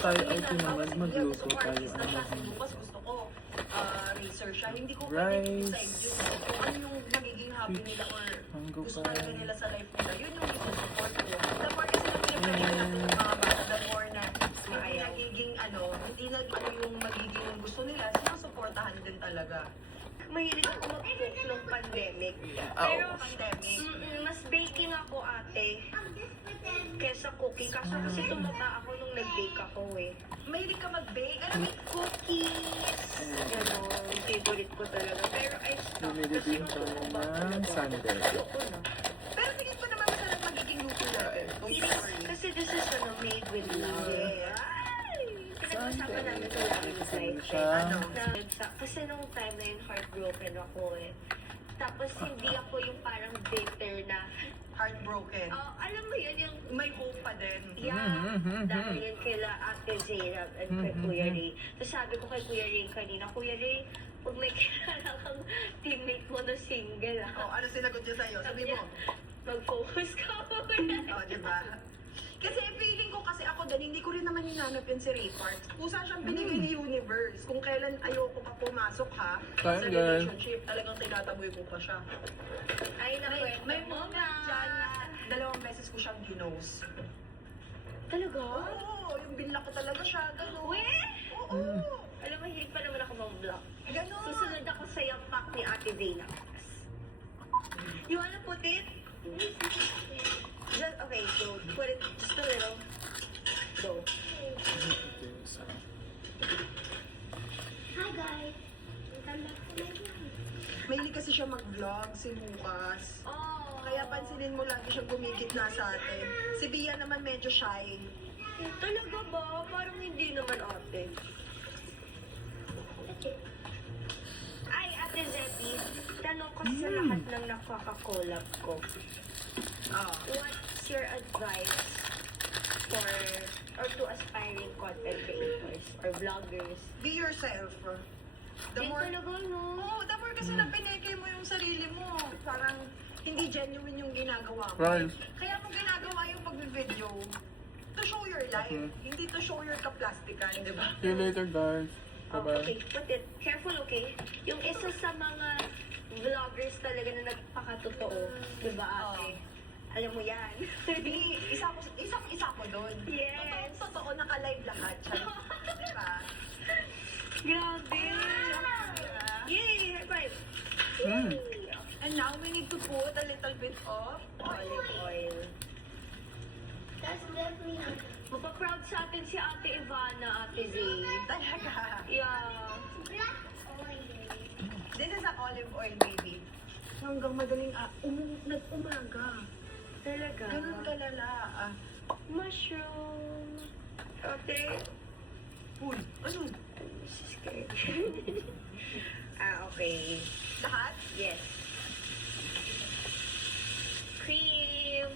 tayo IT naman, magluto tayo. Bukas gusto ko racer siya. Hindi ko pwede decide yun. Kung ano yung magiging hobby nila or gusto talaga nila sa life nila, yun yung isusupport ko. The more kasi nag-prepare natin yung mga bata, the more na hindi nagiging hindi yung magiging gusto nila, sinusuportahan din talaga. Mahilig ako mag-cook nung pandemic. Pero mas baking ako ate kesa cooking. Kaso kasi tumata ako nung nag-bake ako eh. Mahilig ka mag-bake? Ano yung Cookies! Ganon, favorite ko talaga. Pero I stopped Bumili kasi din nung tayo tumaba ng sundae. Ayoko na. Pero tingin ko naman masarap magiging luto natin. Kasi this is made with love. Pinag-usapan namin sa life. Kasi nung time na yun, heartbroken ako eh. Tapos hindi ako yung parang bitter na Heartbroken. alam mo yun, yung May hope pa din. dahil yun kila Ate Zainab and kay Kuya Ray. So sabi ko kay Kuya Ray kanina, Kuya Ray, pag may kilala kang teammate mo na single Ano sinagot niya sa'yo? Sabi mo. mag-focus ka muna. Diba? Kasi feeling ko kasi ako din, hindi ko rin naman hinanap yun si Ray Parks. Kusa siyang binigay ni Universe. Kung kailan ayoko pa pumasok sa relationship, talagang tinataboy ko pa siya. Ay, May moment dyan na 2 beses ko siyang ginos. Talaga? Oo, yung binla ko talaga siya, gano'n. Oo. Alam mo, hindi pa naman ako mag-block. Gano'n. Susunod ako sa yung pack ni Ate Zainab. You wanna put it? Just, okay, so put it just a little. Go. Hi guys. Welcome back to my vlog. Mahilig kasi siya mag-vlog, si Lucas. Oh. Kaya pansinin mo lagi siya gumigitna sa atin. Si Bia naman medyo shy. Talaga ba? Parang hindi naman ate. Ay, Ate Zeti, tanong ko sa lahat ng nakaka-collab ko. What's your advice for or to aspiring content creators or vloggers? Be yourself. The more, talaga, no? the more kasi na pineke mo yung sarili mo. Parang hindi genuine yung ginagawa mo. Right. Kaya mo ginagawa yung pag-video to show your life. Hindi to show your kaplastikan, di ba? See you later, guys. Bye-bye. Okay, put it. Careful, okay? Yung isa sa mga vloggers talaga na nagpakatotoo. Diba, ate? Alam mo yan. Isang-isa ko doon. Yes. Totoo, naka-live lahat siya. Diba? Grabe. Yay! High five. And now we need to put a little bit of Olive oil. That's definitely Mapaproud sa atin si Ate Ivana, Ate Zay. talaga. Yeah. black oil. This is an olive oil, baby. Hanggang madaling nag-umaga. Talaga. Ganun kalala. Mushroom. Ate. Uy, ano? This is scared. Okay. Lahat? Yes. Cream.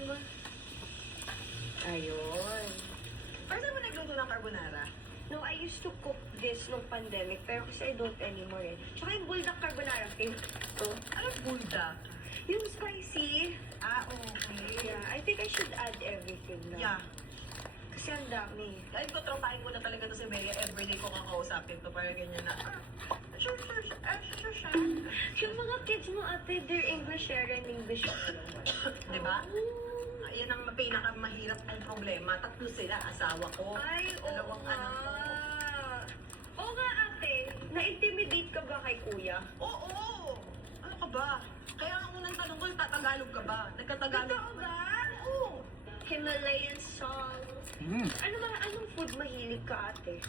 Ayun. Or saan mo nagluto ng carbonara? No, I used to cook this nung pandemic, pero kasi I don't anymore eh. Tsaka yung bulldog carbonara, favorite ko. Anong bulldog? Yung spicy. Okay. Yeah, I think I should add everything na. Yeah. Kasi ang dami. Kahit ko, tropahin ko na talaga to si Bea. Everyday ko kakausapin to. Para ganyan na. Sure. Yung mga kids mo ate, they're English share and English. Diba? Yan ang pinakamahirap kong problema. 3 sila, asawa ko. Ay, Dalawang nga. anak ko. Oo nga ate, na-intimidate ka ba kay kuya? Oo! Ano ka ba? Kaya ang unang tanong ko, tatagalog ka ba? Nagkatagalog Totoo ba? Oo! Himalayan song. Anong food mahilig ka ate?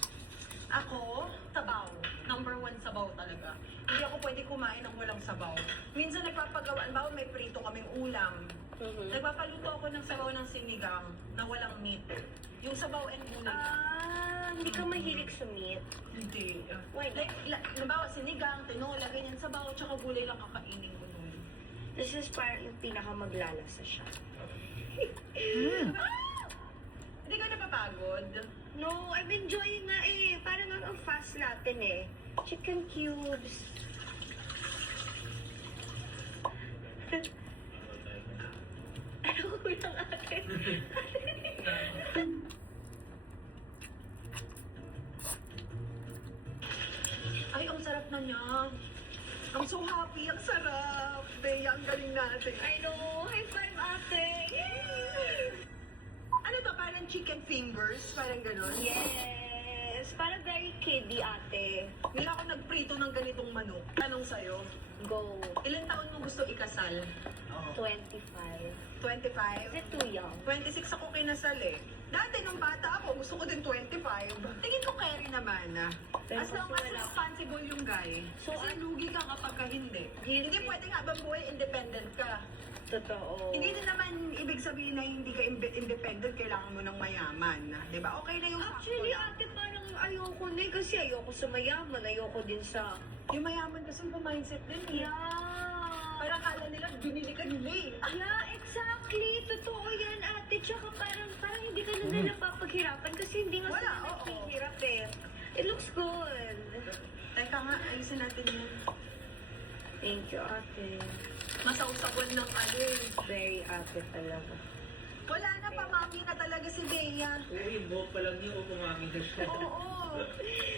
Ako, sabaw. Number 1 sabaw talaga. Hindi ako pwede kumain ng walang sabaw. Minsan nagpapagawa, bawa may prito kaming ulam. Nagpapaluto ako ng sabaw ng sinigang na walang meat. Yung sabaw and gulay. Hindi ka mahilig sa meat. Hindi. Why not? Like, nabawa sinigang, tinola, ganyan sabaw, tsaka gulay lang kakainin ko nun. This is parang yung pinakamaglalasa siya. Hindi ka napapagod? No, I'm enjoying nga eh. Parang ang fast natin eh. Chicken cubes. Ano ko lang ate? galing natin. I know. High five, ate. Yay! Ano to, parang chicken fingers? Parang gano'n? Yes. Para very kiddie, ate. Hindi ako nagprito ng ganitong manok. Tanong sa'yo, Go. ilang taon mo gusto ikasal? 25. 25? Is it too young? 26 ako kinasal eh. Dati nung bata ako, gusto ko din 25. Tingin ko carry naman ah. Pero As long kasi as wala- responsible yung guy. So, Kasi lugi ka kapag ka hindi. Hindi pwedeng habang buhay independent ka. Totoo. Hindi din naman ibig sabihin na hindi ka independent, kailangan mo ng mayaman. Di ba? Okay na yung Actually, sakto ate, parang ayoko na eh, kasi ayoko sa mayaman, ayoko din sa... lang. Yung mayaman kasi yung mindset din eh. Yeah. Parang kala nila binili ka nila eh. Yeah, exactly. Totoo yan, ate. Tsaka parang hindi ka na nila papaghirapan kasi hindi nga Wala, sila oo. naghihirap eh. It looks good. Teka nga, ayusin natin yun. Thank you, ate. Masausawan ng ano eh. Very ate talaga. Wala na, pamami na talaga si Bea. Uy, buhok pa lang niyo, umami na siya. Oo.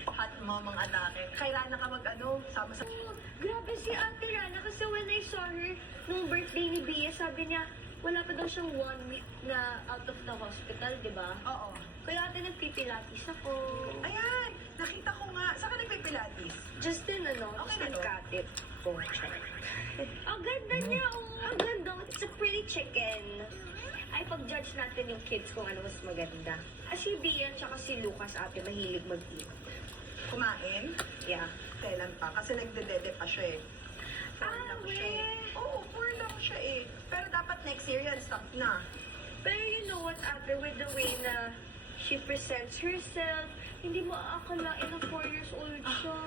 Hot mom ang atake. Kailan ka mag-ano, sama sa... Oh, grabe si Ate Rana kasi when I saw her nung birthday ni Bea, sabi niya, wala pa daw siyang 1 week na out of the hospital, di ba? Oo. Kaya ate nagpipilates ako. Ayan, nakita ko nga. Saan ka nagpipilates? Just in ano, Okay just na in to? katip. Oh, check. Ang ganda niya, oh. Ang ganda. It's a pretty chicken. Ay, pag-judge natin yung kids kung ano mas maganda. Si Bea tsaka si Lucas ate mahilig mag-eat. Kumain? Yeah. Kailan pa? Kasi nagdedede pa siya eh. Four Ah, lang siya eh. weh. Oo, 4 lang siya eh. Pero dapat next year yan, stop na. Pero you know what, ate, with the way na she presents herself, hindi mo aakalain na 4 years old siya.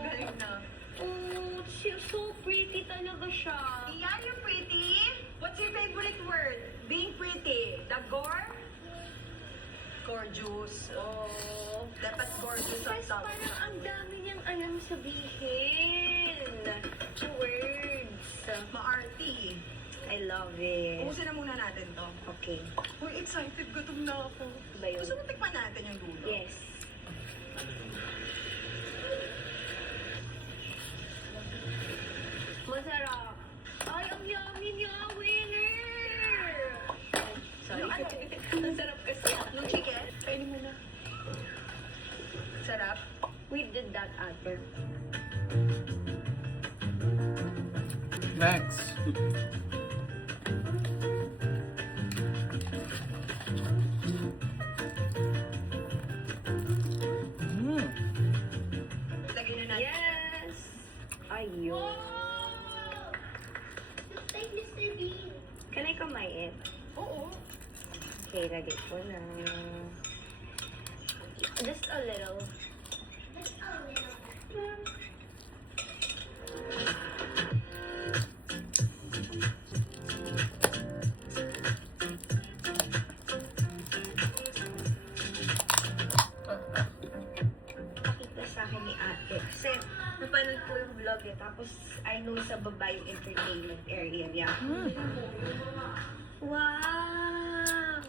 Galing na. Oh, she's so pretty talaga siya. Yeah, you're pretty. What's your favorite word? Being pretty. Dagor? Gorgeous. Oh. Dapat gorgeous ang Mas tawag. parang ang dami niyang alam sabihin. Words. Ma-arty. I love it. Ubusin na muna natin to. Okay. Uy, excited. Gutom na ako. Ba yun? Gusto mo tikman natin yung dulo? Yes. Masarap. Ay, ang yummy niya, winner! Sorry. Yung ano? Ang sarap kasi. Yung chicken? Kainin mo na. Sarap. We did that, ate. Next. Mm. Lagay na natin. Yes! Ayun. It's like Mr. Bean. Can I kumain? Oo. Okay, lagay ko na. Just a little. Just a little. Pakita sa akin ni ate. Kasi napanood ko yung vlog eh. Tapos I know sa baba yung entertainment area niya. Wow!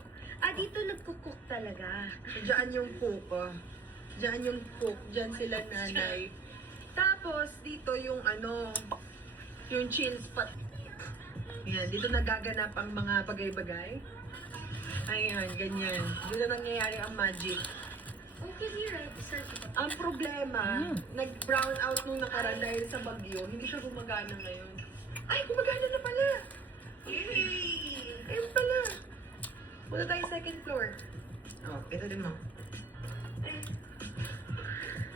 Ah, dito nagkukook talaga. Diyan yung cook. Diyan yung cook. Diyan sila nanay. Tapos, dito yung ano, yung chill spot. Yan, dito nagaganap ang mga bagay-bagay. Ayan, ganyan. Dito nangyayari ang magic. Oh, kasi right, sir. Ang problema, nag-brown out nung nakaraan dahil sa bagyo. Hindi siya gumagana ngayon. Ay, gumagana na pala! Yay! Ayun pala. Punta tayo second floor. Oh, ito din mo.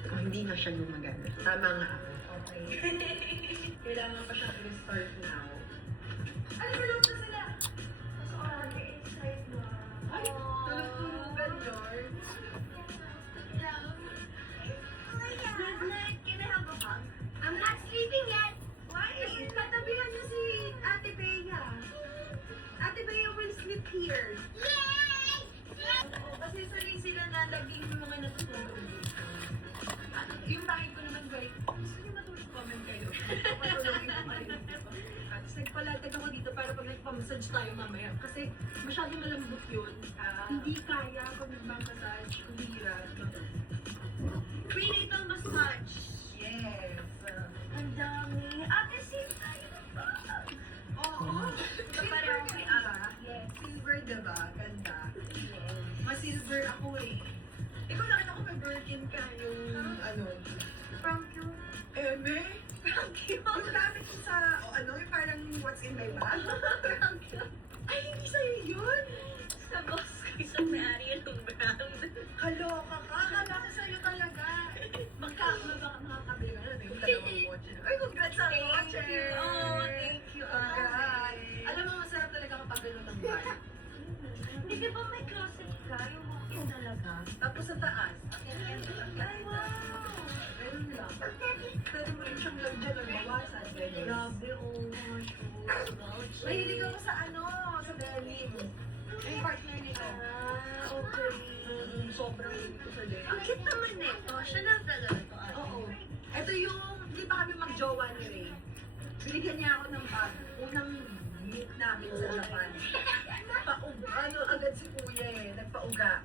Oh, hindi na siya gumagana. Tama nga ako. Okay. Kailangan pa siyang restart now. Ay, tulog na sila! Ay, tulog-tulugan, George. Good night. Can I have a hug? I'm not sleeping yet. Why? Tatabihan niyo si Ate Bea. Ate Bea will sleep here. Yay! Oo, kasi sanay sila na laging yung mga natutulog. Ano, yung bahay ko naman, guys, gusto niyo matulog, comment kayo. Matulogin ko kayo. Tapos nagpalatag ako dito para pag nagpamassage tayo mamaya. Kasi masyadong malambot yun. Hindi kaya pag nagmamassage, kumirat. Prenatal massage. Yes. Ang dami. Ate, same tayo na ba? Oh, Pareho kay Ara. Yes. Silver, diba? Ganda. Mas silver ako eh. Ikaw nakita ko may Birkin ka yung ano. From you. Eme? From you. Yung gamit ko sa, yung parang what's in my bag. From you. Ay, hindi sa'yo yun. Sa boss ko, sa may-ari ng brand. Kaloka ka. Akala ko sa'yo talaga. Baka makakabili ka na. Yung dalawang kotse. Ay, congrats sa kotse. Oh, thank you. Congrats. Alam mo, masarap talaga kapag gano'n ng bar. Hindi di ba may closet ka? Yung walk-in talaga? Tapos sa taas. Ay, wow. Ganun lang. Pwede mo rin siyang lagyan ng bawasan. Ganun. Grabe, oh, mga shoes. Voucher. Mahilig ako sa sa denim. Yung partner nito. Ah, okay. Sobrang hilig ko sa denim. Ang cute naman nito. Siya na talaga to. Oo. Ito yung, hindi pa kami mag-jowa ni Ray. Binigyan niya ako ng bag. Unang meet namin sa Japan. Agad si Kuya eh. Nagpauga.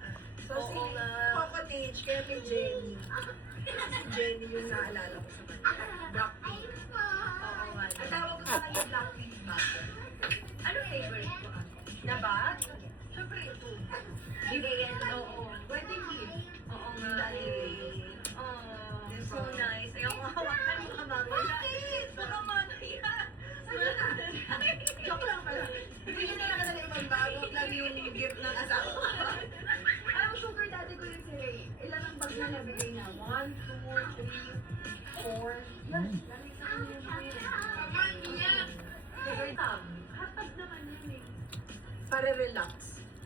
So si Oo nga. Cocotage, kaya kay Jenny. Si Jenny yung naalala ko sa kanya. Blackpink. Oo nga. Ang tawag ko sa kanya Blackpink bag. Ano favorite mo? Na bag? Siyempre ito. Giveaway. Oo. Wedding gift. Oo nga. Dahil Oh, so nice. Ayaw ko hawakan mo ka mamaya. Baka mamaya. Joke lang pala. Bigyan na lang ka ng ibang bag. Huwag lang yung gift ng asawa ko. Alam mo, sugar daddy ko yun si Ray. Ilan ang bag na nabigay niya? 1, 2, 3, 4. Yan. Lagi sa kanya yung bag. Sugar tab. Hatag naman yun eh. Para relax.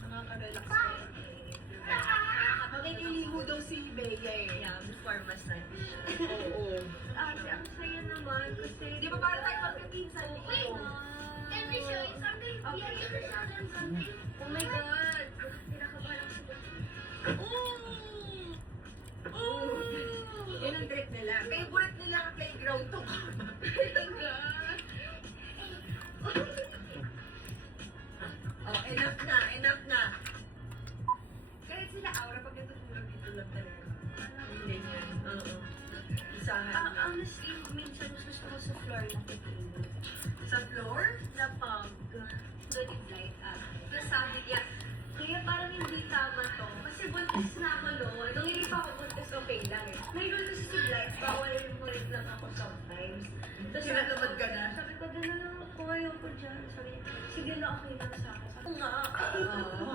Nakaka-relax ko. Makiniligo daw si Bea eh. Yeah, before massage. Oo. Ate, ang saya naman kasi... Di ba para tayo magkapinsan dito? Can we show you something? We have to show them something. Oh my God! Pinakabahan ako sa Yun ang trip nila. Favorite nila ang playground to. Oh, enough na, enough na. Kahit sila aura pag natutulog dito lang talaga. Hindi yan. Oo. Isahan lang. Honestly, minsan mas gusto ko sa floor na kitulog. Sa floor? Na pag good light up. Tapos sabi niya, kaya parang hindi tama to. Kasi buntis na ako noon. Nung hindi pa ako buntis, okay lang eh. May rule kasi si Blight, bawal yung mulit lang ako sometimes. Tapos Kinatawad ka na? Sabi ko, doon na lang ako, ayoko dyan. Sabi niya, sige na, okay lang sa akin. Sabi ko nga. Oo.